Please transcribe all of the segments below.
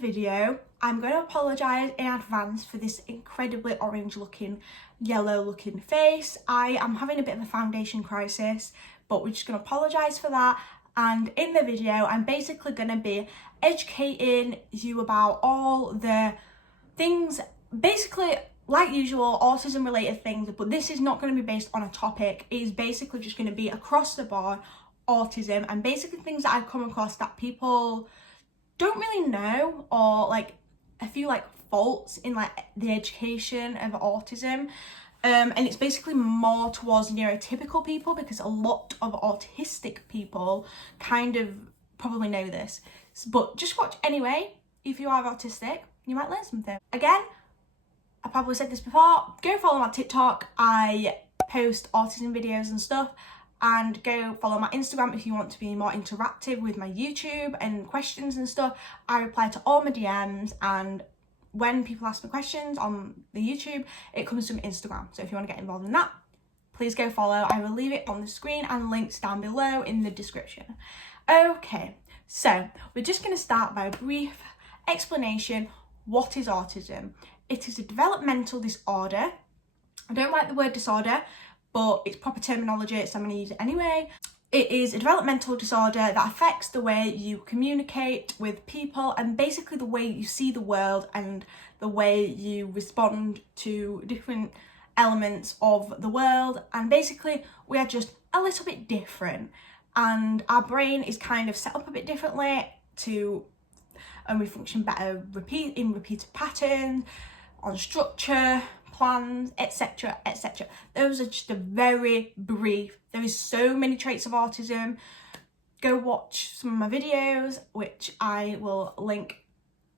video. I'm going to apologise in advance for this incredibly orange looking, yellow looking face. I am having a bit of a foundation crisis, but we're just going to apologise for that. And in the video, I'm basically going to be educating you about all the things, basically like usual, autism related things, but this is not going to be based on a topic. It is basically just going to be across the board autism and basically things that I've come across that people don't really know, or like a few like faults in like the education of autism. And it's basically more towards neurotypical people, because a lot of autistic people kind of probably know this. But just watch anyway. If you are autistic, you might learn something. Again, I probably said this before, go follow my TikTok. I post autism videos and stuff. And go follow my Instagram if you want to be more interactive with my YouTube and questions and stuff. I reply to all my DMs, and when people ask me questions on the YouTube, it comes from Instagram. So if you want to get involved in that, please go follow. I will leave it on the screen and links down below in the description. Okay, so we're just going to start by a brief explanation. What is autism? It is a developmental disorder. I don't like the word disorder, but it's proper terminology, so I'm going to use it anyway. It is a developmental disorder that affects the way you communicate with people and basically the way you see the world and the way you respond to different elements of the world. And basically we are just a little bit different, and our brain is kind of set up a bit differently and we function better in repeated patterns, on structure, plans, etc, etc. Those are just a very brief. There is so many traits of autism. Go watch some of my videos, which I will link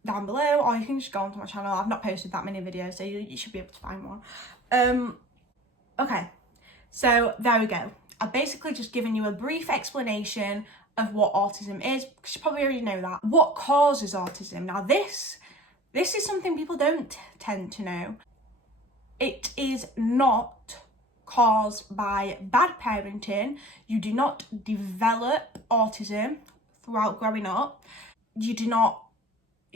down below, or you can just go onto my channel. I've not posted that many videos, so you should be able to find one. Okay, so there we go. I've basically just given you a brief explanation of what autism is, because you probably already know that. What causes autism? Now this is something people don't tend to know. It is not caused by bad parenting. You do not develop autism throughout growing up. You do not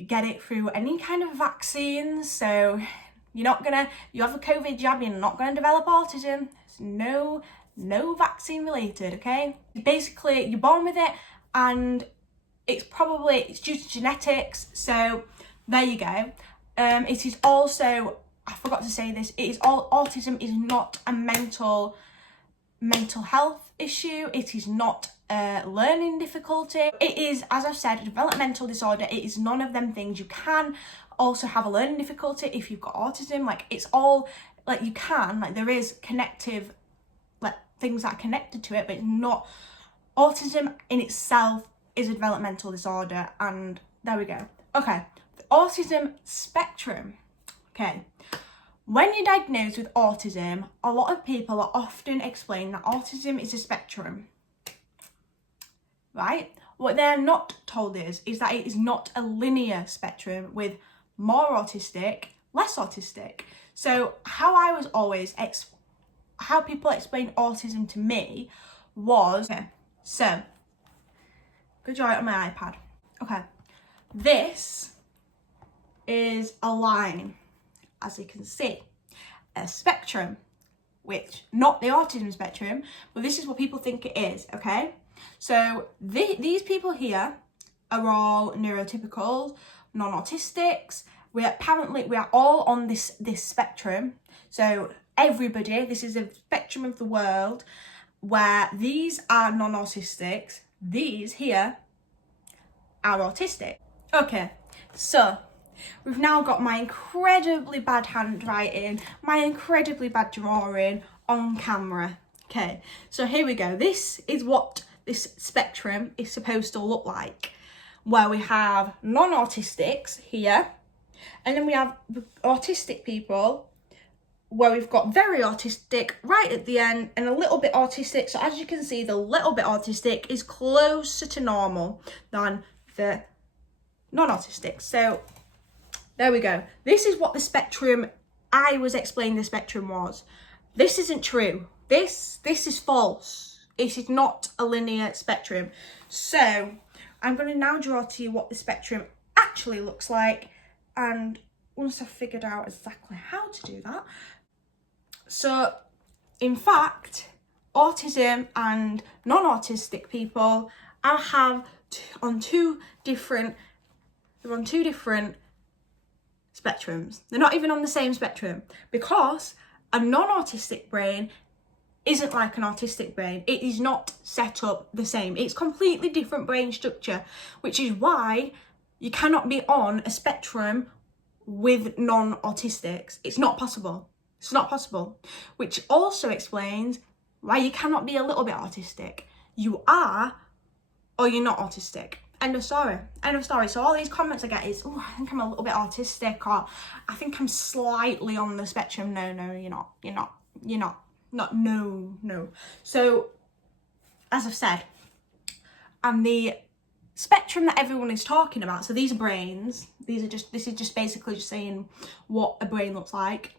get it through any kind of vaccines. So you have a COVID jab, you're not gonna develop autism. It's no vaccine related, okay? Basically, you're born with it, and it's due to genetics. So there you go. It is also, I forgot to say this, autism is not a mental health issue. It is not a learning difficulty. It is, as I've said, a developmental disorder. It is none of them things. You can also have a learning difficulty if you've got autism. Like, it's all, like, you can, like, there is connective, like, things that are connected to it, but it's not. Autism in itself is a developmental disorder, and there we go. Okay, the autism spectrum. Okay. When you're diagnosed with autism, a lot of people are often explained that autism is a spectrum, right? What they're not told is that it is not a linear spectrum with more autistic, less autistic. So how people explain autism to me was, okay, so, go draw it on my iPad. Okay, this is a line. As you can see, a spectrum, which not the autism spectrum, but this is what people think it is, okay? So these people here are all neurotypical, non-autistics. We are all on this spectrum. So everybody, this is a spectrum of the world where these are non-autistics, these here are autistic. Okay, so we've now got my incredibly bad handwriting, my incredibly bad drawing on camera. Okay, so here we go. This is what this spectrum is supposed to look like, where we have non-autistics here, and then we have autistic people, where we've got very autistic right at the end and a little bit autistic. So as you can see, the little bit autistic is closer to normal than the non-autistic. So there we go. This is what the spectrum, I was explaining the spectrum was. This isn't true. This is false. It is not a linear spectrum. So I'm going to now draw to you what the spectrum actually looks like. And once I've figured out exactly how to do that, so in fact, autism and non-autistic people on two different spectrums. They're not even on the same spectrum, because a non-autistic brain isn't like an autistic brain. It is not set up the same. It's completely different brain structure, which is why you cannot be on a spectrum with non-autistics. It's not possible. It's not possible. Which also explains why you cannot be a little bit autistic. You are, or you're not autistic. End of story. End of story. So all these comments I get is, oh, I think I'm a little bit autistic, or I think I'm slightly on the spectrum. No, you're not. You're not. No. So, as I've said, and the spectrum that everyone is talking about, so these are brains, this is just basically just saying what a brain looks like.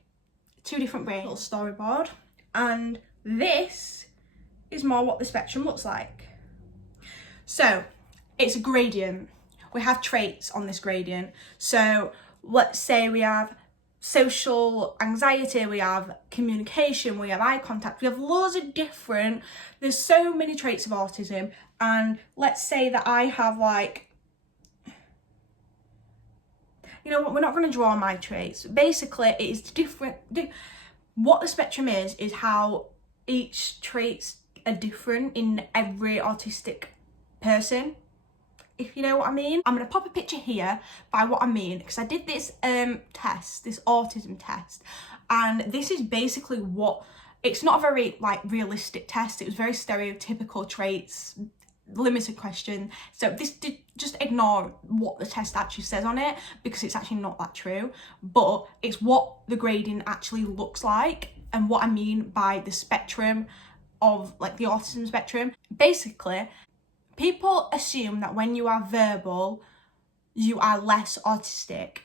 Two different brains, little storyboard, and this is more what the spectrum looks like. So it's a gradient. We have traits on this gradient. So let's say we have social anxiety, we have communication, we have eye contact, we have loads of different, there's so many traits of autism. And let's say that I have, like, you know what, we're not going to draw my traits. Basically, it is different. What the spectrum is how each traits are different in every autistic person, if you know what I mean. I'm going to pop a picture here by what I mean, because I did this test, this autism test, and this is basically what, it's not a very, like, realistic test. It was very stereotypical traits, limited question. So just ignore what the test actually says on it, because it's actually not that true, but it's what the grading actually looks like and what I mean by the spectrum of, like, the autism spectrum. Basically, people assume that when you are verbal, you are less autistic,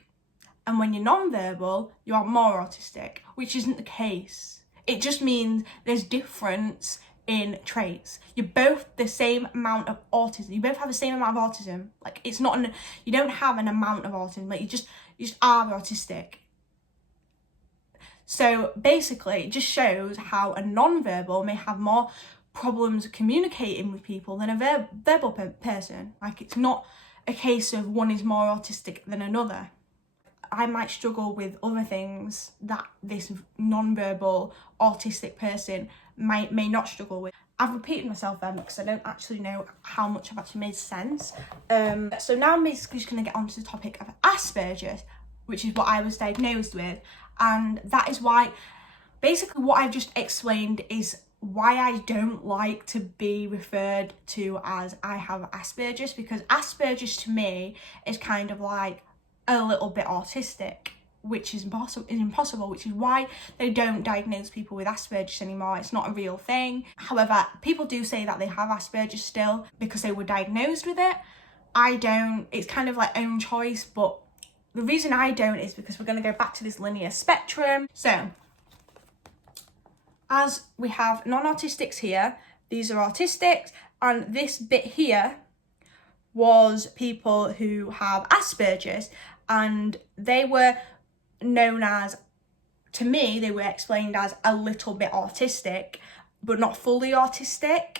and when you're non-verbal, you are more autistic, which isn't the case. It just means there's difference in traits. You're both the same amount of autism. You both have the same amount of autism. Like, it's not you don't have an amount of autism. Like, you just are autistic. So basically, it just shows how a non-verbal may have more problems communicating with people than a verbal person. Like, it's not a case of one is more autistic than another. I might struggle with other things that this non-verbal autistic person may not struggle with. I've repeated myself then because I don't actually know how much I've actually made sense. So now I'm basically just going to get onto the topic of Asperger's, which is what I was diagnosed with. And that is why, basically what I've just explained is why I don't like to be referred to as I have Asperger's, because Asperger's to me is kind of like a little bit autistic, which is impossible, which is why they don't diagnose people with Asperger's anymore. It's not a real thing. However, people do say that they have Asperger's still because they were diagnosed with it. I don't. It's kind of like own choice, but the reason I don't is because we're going to go back to this linear spectrum. So, as we have non-autistics here, these are autistics, and this bit here was people who have Asperger's, and they were known as, to me, they were explained as a little bit autistic, but not fully autistic.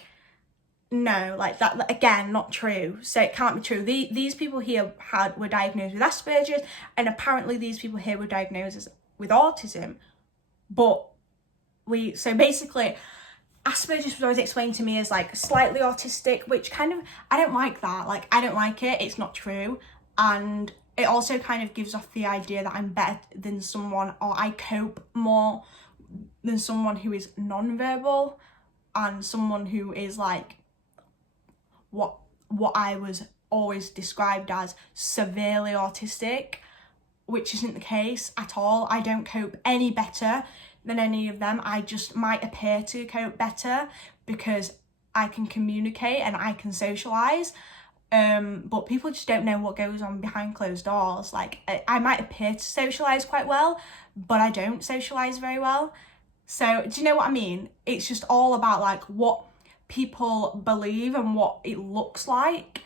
No, like that, again, not true. So it can't be true. These people here were diagnosed with Asperger's, and apparently these people here were diagnosed with autism. But so basically, Asperger's was always explained to me as like slightly autistic, which kind of, I don't like that. Like, I don't like it. It's not true. And it also kind of gives off the idea that I'm better than someone, or I cope more than someone who is non-verbal, and someone who is like what I was always described as severely autistic, which isn't the case at all. I don't cope any better than any of them. I just might appear to cope better because I can communicate and I can socialise. But people just don't know what goes on behind closed doors. Like, I might appear to socialise quite well, but I don't socialise very well. So, do you know what I mean? It's just all about like what people believe and what it looks like,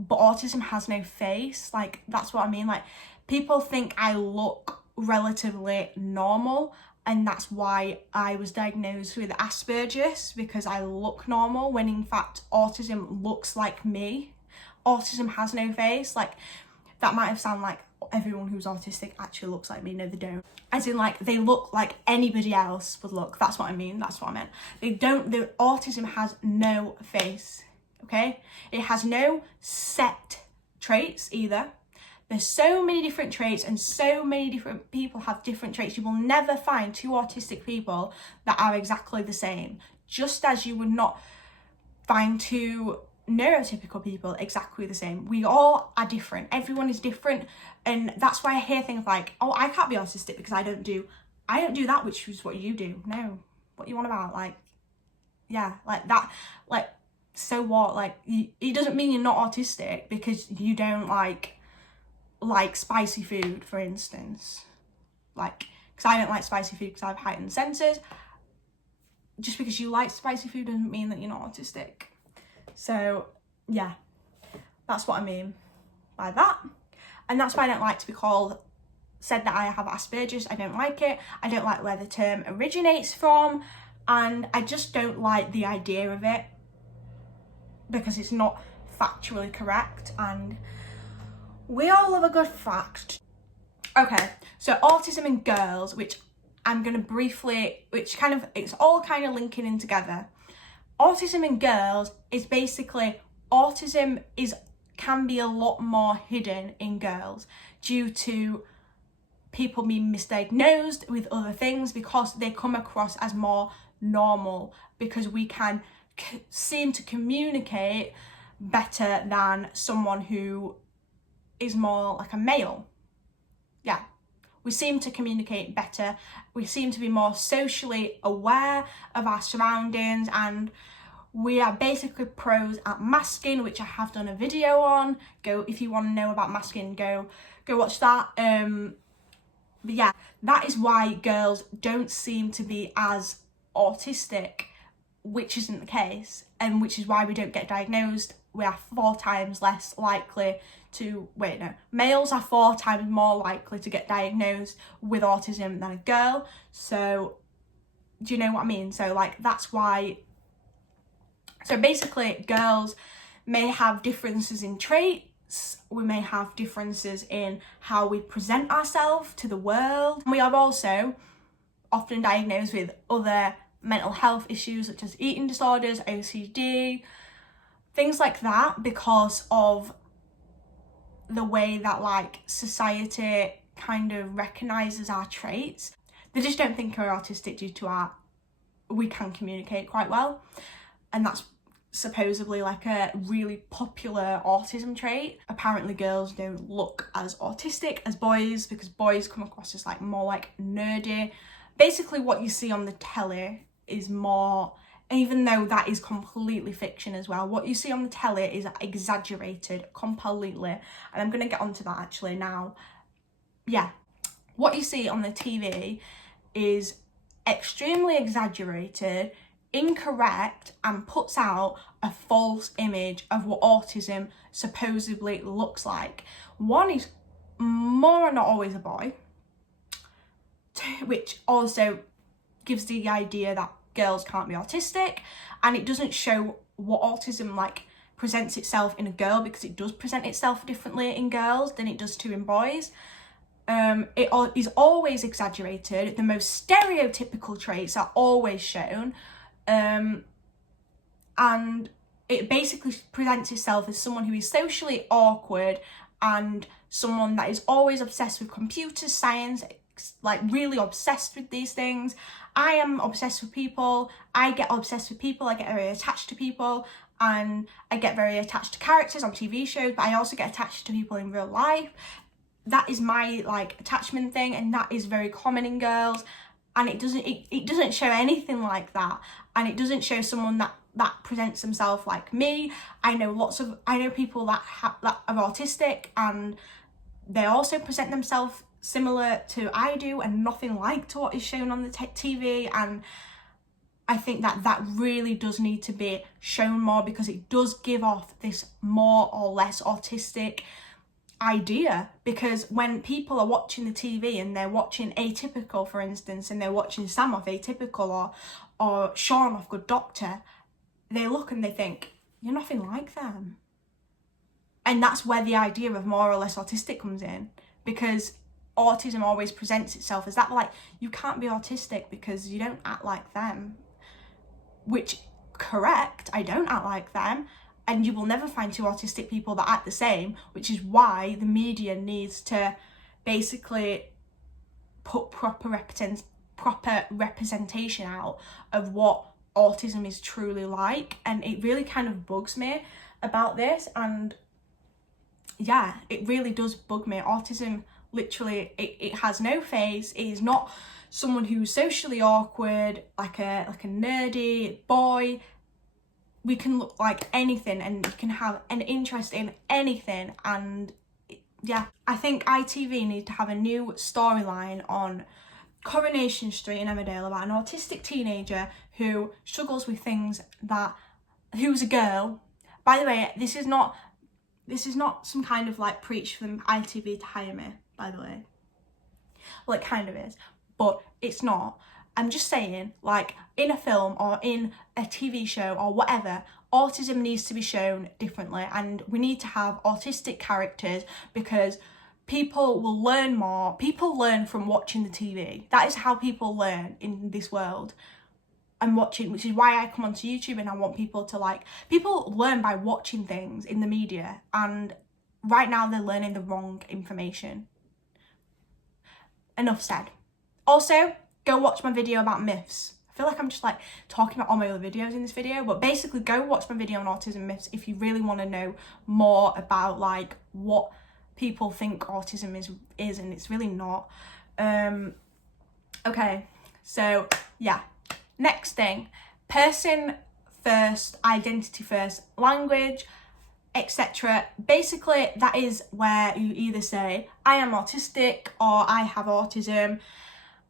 but autism has no face. Like, that's what I mean. Like, people think I look relatively normal, and that's why I was diagnosed with Aspergers, because I look normal, when in fact autism looks like me. Autism has no face. Like, that might have sounded like everyone who's autistic actually looks like me. No, they don't. As in, like, they look like anybody else would look. That's what I mean. That's what I meant. They don't. The autism has no face. Okay, it has no set traits either. There's so many different traits, and so many different people have different traits. You will never find two autistic people that are exactly the same, just as you would not find two neurotypical people exactly the same. We all are different. Everyone is different, and that's why I hear things like, oh, I can't be autistic because I don't do that, which is what you do. No, what you want about? Like, yeah, like that, like, so what? Like, it doesn't mean you're not autistic because you don't like spicy food, for instance. Like, because I don't like spicy food because I have heightened senses. Just because you like spicy food doesn't mean that you're not autistic. So yeah, that's what I mean by that. And that's why I don't like to be said that I have Asperger's. I don't like it. I don't like where the term originates from, and I just don't like the idea of it because it's not factually correct, and we all love a good fact. Okay, so autism in girls, which I'm going to briefly, it's all kind of linking in together. Autism in girls is basically, autism can be a lot more hidden in girls due to people being misdiagnosed with other things, because they come across as more normal, because we can seem to communicate better than someone who is more like a male. Yeah, we seem to communicate better. We seem to be more socially aware of our surroundings, and we are basically pros at masking, which I have done a video on. Go, if you want to know about masking, go watch that. But yeah, that is why girls don't seem to be as autistic, which isn't the case, and which is why we don't get diagnosed. We are 4 times less likely to, males are 4 times more likely to get diagnosed with autism than a girl. So, do you know what I mean? So, like, that's why. So basically, girls may have differences in traits. We may have differences in how we present ourselves to the world. We are also often diagnosed with other mental health issues such as eating disorders, OCD, things like that, because of the way that, like, society kind of recognises our traits. They just don't think we're autistic due to we can communicate quite well. And that's supposedly like a really popular autism trait. Apparently girls don't look as autistic as boys, because boys come across as like more like nerdy. Basically what you see on the telly is more, even though that is completely fiction as well, what you see on the telly is exaggerated completely. And I'm going to get onto that actually now. Yeah, what you see on the TV is extremely exaggerated, incorrect, and puts out a false image of what autism supposedly looks like. One is more or not always a boy, which also gives the idea that girls can't be autistic, and it doesn't show what autism like presents itself in a girl, because it does present itself differently in girls than it does in boys. It is always exaggerated. The most stereotypical traits are always shown. And it basically presents itself as someone who is socially awkward and someone that is always obsessed with computer science, like really obsessed with these things. I am obsessed with people. I get obsessed with people. I get very attached to people, and I get very attached to characters on TV shows, but I also get attached to people in real life. That is my like attachment thing, and that is very common in girls. And it doesn't show anything like that, and it doesn't show someone that presents themselves like me. I know people that are autistic, and they also present themselves similar to I do, and nothing like to what is shown on the TV. And I think that really does need to be shown more, because it does give off this more or less autistic idea. Because when people are watching the TV and they're watching Atypical, for instance, and they're watching Sam off Atypical or Sean off Good Doctor, they look and they think, you're nothing like them. And that's where the idea of more or less autistic comes in, because autism always presents itself as that, like, you can't be autistic because you don't act like them. Which, correct, I don't act like them, and you will never find two autistic people that act the same, which is why the media needs to basically put proper representation out of what autism is truly like. And it really kind of bugs me about this, and yeah, it really does bug me. Autism, literally, it has no face. It is not someone who's socially awkward, like a nerdy boy. We can look like anything, and you can have an interest in anything. And yeah, I think ITV need to have a new storyline on Coronation Street in Emmerdale about an autistic teenager who struggles with things who's a girl. By the way, this is not some kind of like preach from ITV to hire me, by the way. Well, it kind of is, but it's not. I'm just saying, like, in a film or in a TV show or whatever, autism needs to be shown differently, and we need to have autistic characters, because people will learn more. People learn from watching the TV. That is how people learn in this world. And watching, which is why I come onto YouTube and I want people to people learn by watching things in the media, and right now they're learning the wrong information. Enough said. Also, go watch my video about myths. I feel like I'm just talking about all my other videos in this video, but basically go watch my video on autism myths if you really want to know more about what people think autism is, and it's really not. Okay, so yeah. Next thing, person first, identity first, language, etc. Basically, that is where you either say, I am autistic or I have autism.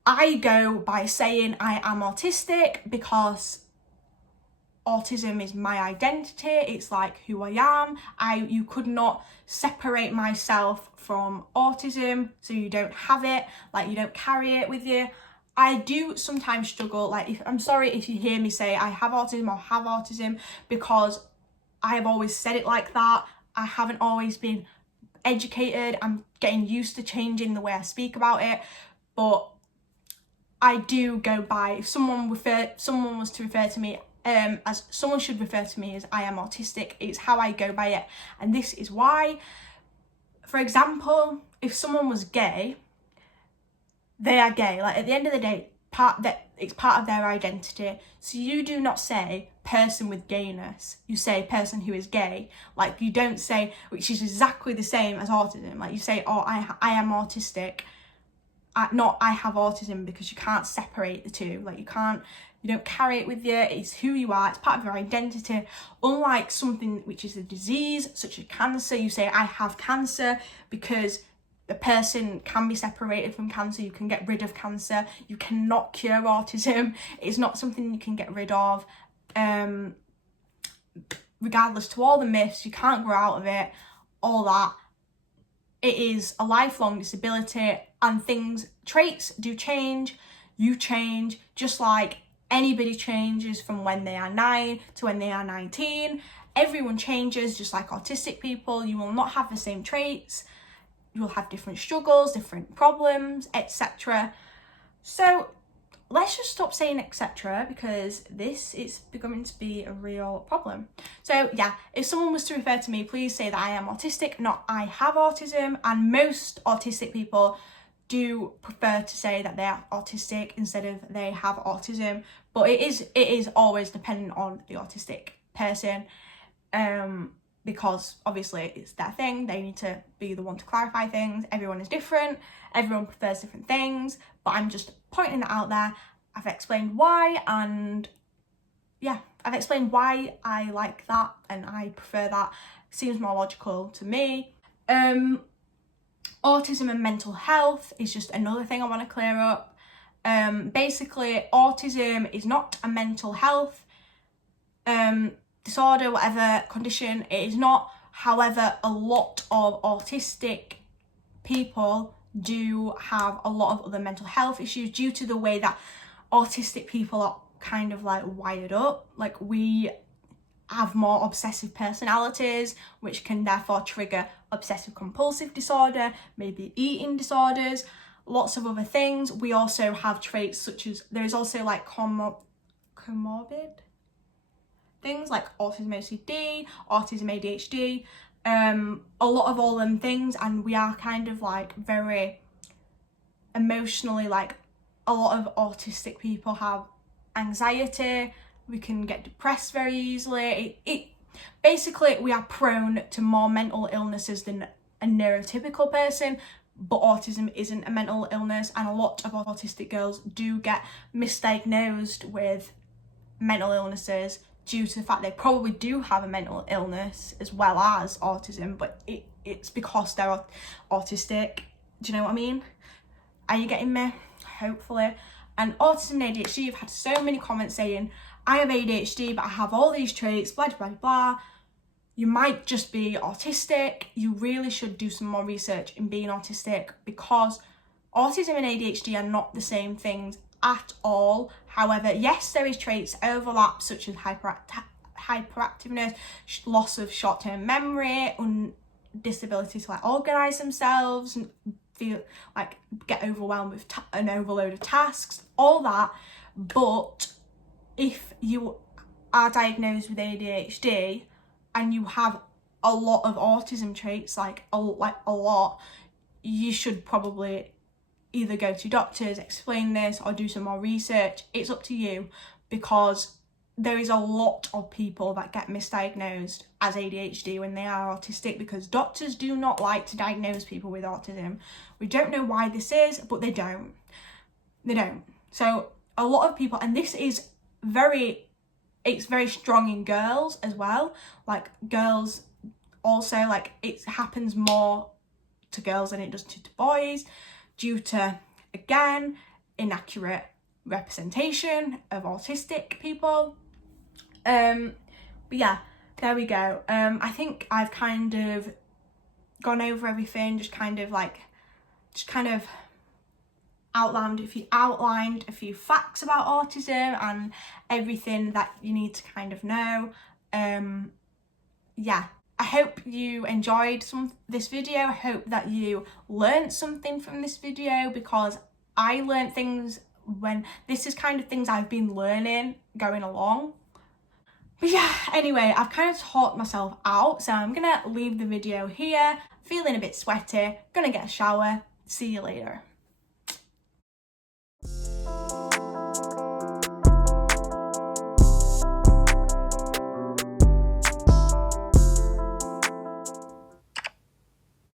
I go by saying I am autistic because autism is my identity. It's like who I am. You could not separate myself from autism, so you don't have it, you don't carry it with you. I do sometimes struggle, I'm sorry if you hear me say I have autism or have autism, because I have always said it like that. I haven't always been educated. I'm getting used to changing the way I speak about it, but I do go by, if someone was to refer to me as someone should refer to me as I am autistic, it's how I go by it. And this is why, for example, if someone was gay, they are gay. At the end of the day, it's part of their identity. So you do not say person with gayness. You say person who is gay. You don't say, which is exactly the same as autism. You say, oh, I am autistic, not I have autism, because you can't separate the two. You don't carry it with you. It's who you are. It's part of your identity. Unlike something which is a disease, such as cancer, you say I have cancer, because the person can be separated from cancer. You can get rid of cancer. You cannot cure autism. It's not something you can get rid of. Regardless to all the myths, you can't grow out of it, all that. It is a lifelong disability, and traits do change. You change, just like anybody changes from when they are 9 to when they are 19. Everyone changes, just like autistic people. You will not have the same traits. You will have different struggles, different problems, etc. So let's just stop saying etc, because this is becoming to be a real problem. So yeah, if someone was to refer to me, please say that I am autistic, not I have autism. And most autistic people do prefer to say that they are autistic instead of they have autism. But it is always dependent on the autistic person. Because obviously it's their thing, they need to be the one to clarify things. Everyone is different, everyone prefers different things, but I'm just pointing that out there. I've explained why, and yeah, I've explained why I like that and I prefer that. Seems more logical to me. Autism and mental health is just another thing I want to clear up. Basically, autism is not a mental health disorder, whatever condition it is not. However, a lot of autistic people do have a lot of other mental health issues due to the way that autistic people are kind of like wired up. Like, we have more obsessive personalities, which can therefore trigger obsessive compulsive disorder, maybe eating disorders, lots of other things. We also have traits such as, there is also like comorbid things like autism OCD, autism ADHD, a lot of all them things, and we are kind of like very emotionally, like a lot of autistic people have anxiety, we can get depressed very easily. Basically, we are prone to more mental illnesses than a neurotypical person, but autism isn't a mental illness, and a lot of autistic girls do get misdiagnosed with mental illnesses due to the fact they probably do have a mental illness as well as autism, but it's because they're autistic. Do you know what I mean? Are you getting me? Hopefully. And autism and ADHD, I've had so many comments saying, I have ADHD, but I have all these traits, blah, blah, blah. You might just be autistic. You really should do some more research in being autistic, because autism and ADHD are not the same things at all. However, yes, there is traits overlap, such as hyperactiveness, loss of short-term memory, disability to like organise themselves, and feel like get overwhelmed with an overload of tasks, all that. But if you are diagnosed with ADHD and you have a lot of autism traits, like a lot, you should probably either go to doctors, explain this, or do some more research. It's up to you, because there is a lot of people that get misdiagnosed as ADHD when they are autistic, because doctors do not like to diagnose people with autism. We don't know why this is, but they don't. So a lot of people, and this is it's very strong in girls as well. Like, girls also, like, it happens more to girls than it does to boys, due to, again, inaccurate representation of autistic people. But yeah, there we go. I think I've kind of gone over everything, just kind of outlined a few facts about autism and everything that you need to kind of know. Yeah, I hope you enjoyed this video. I hope that you learned something from this video, because I learned things when this is kind of things I've been learning going along. But yeah, anyway, I've kind of talked myself out, so I'm gonna leave the video here. Feeling a bit sweaty, gonna get a shower. See you later.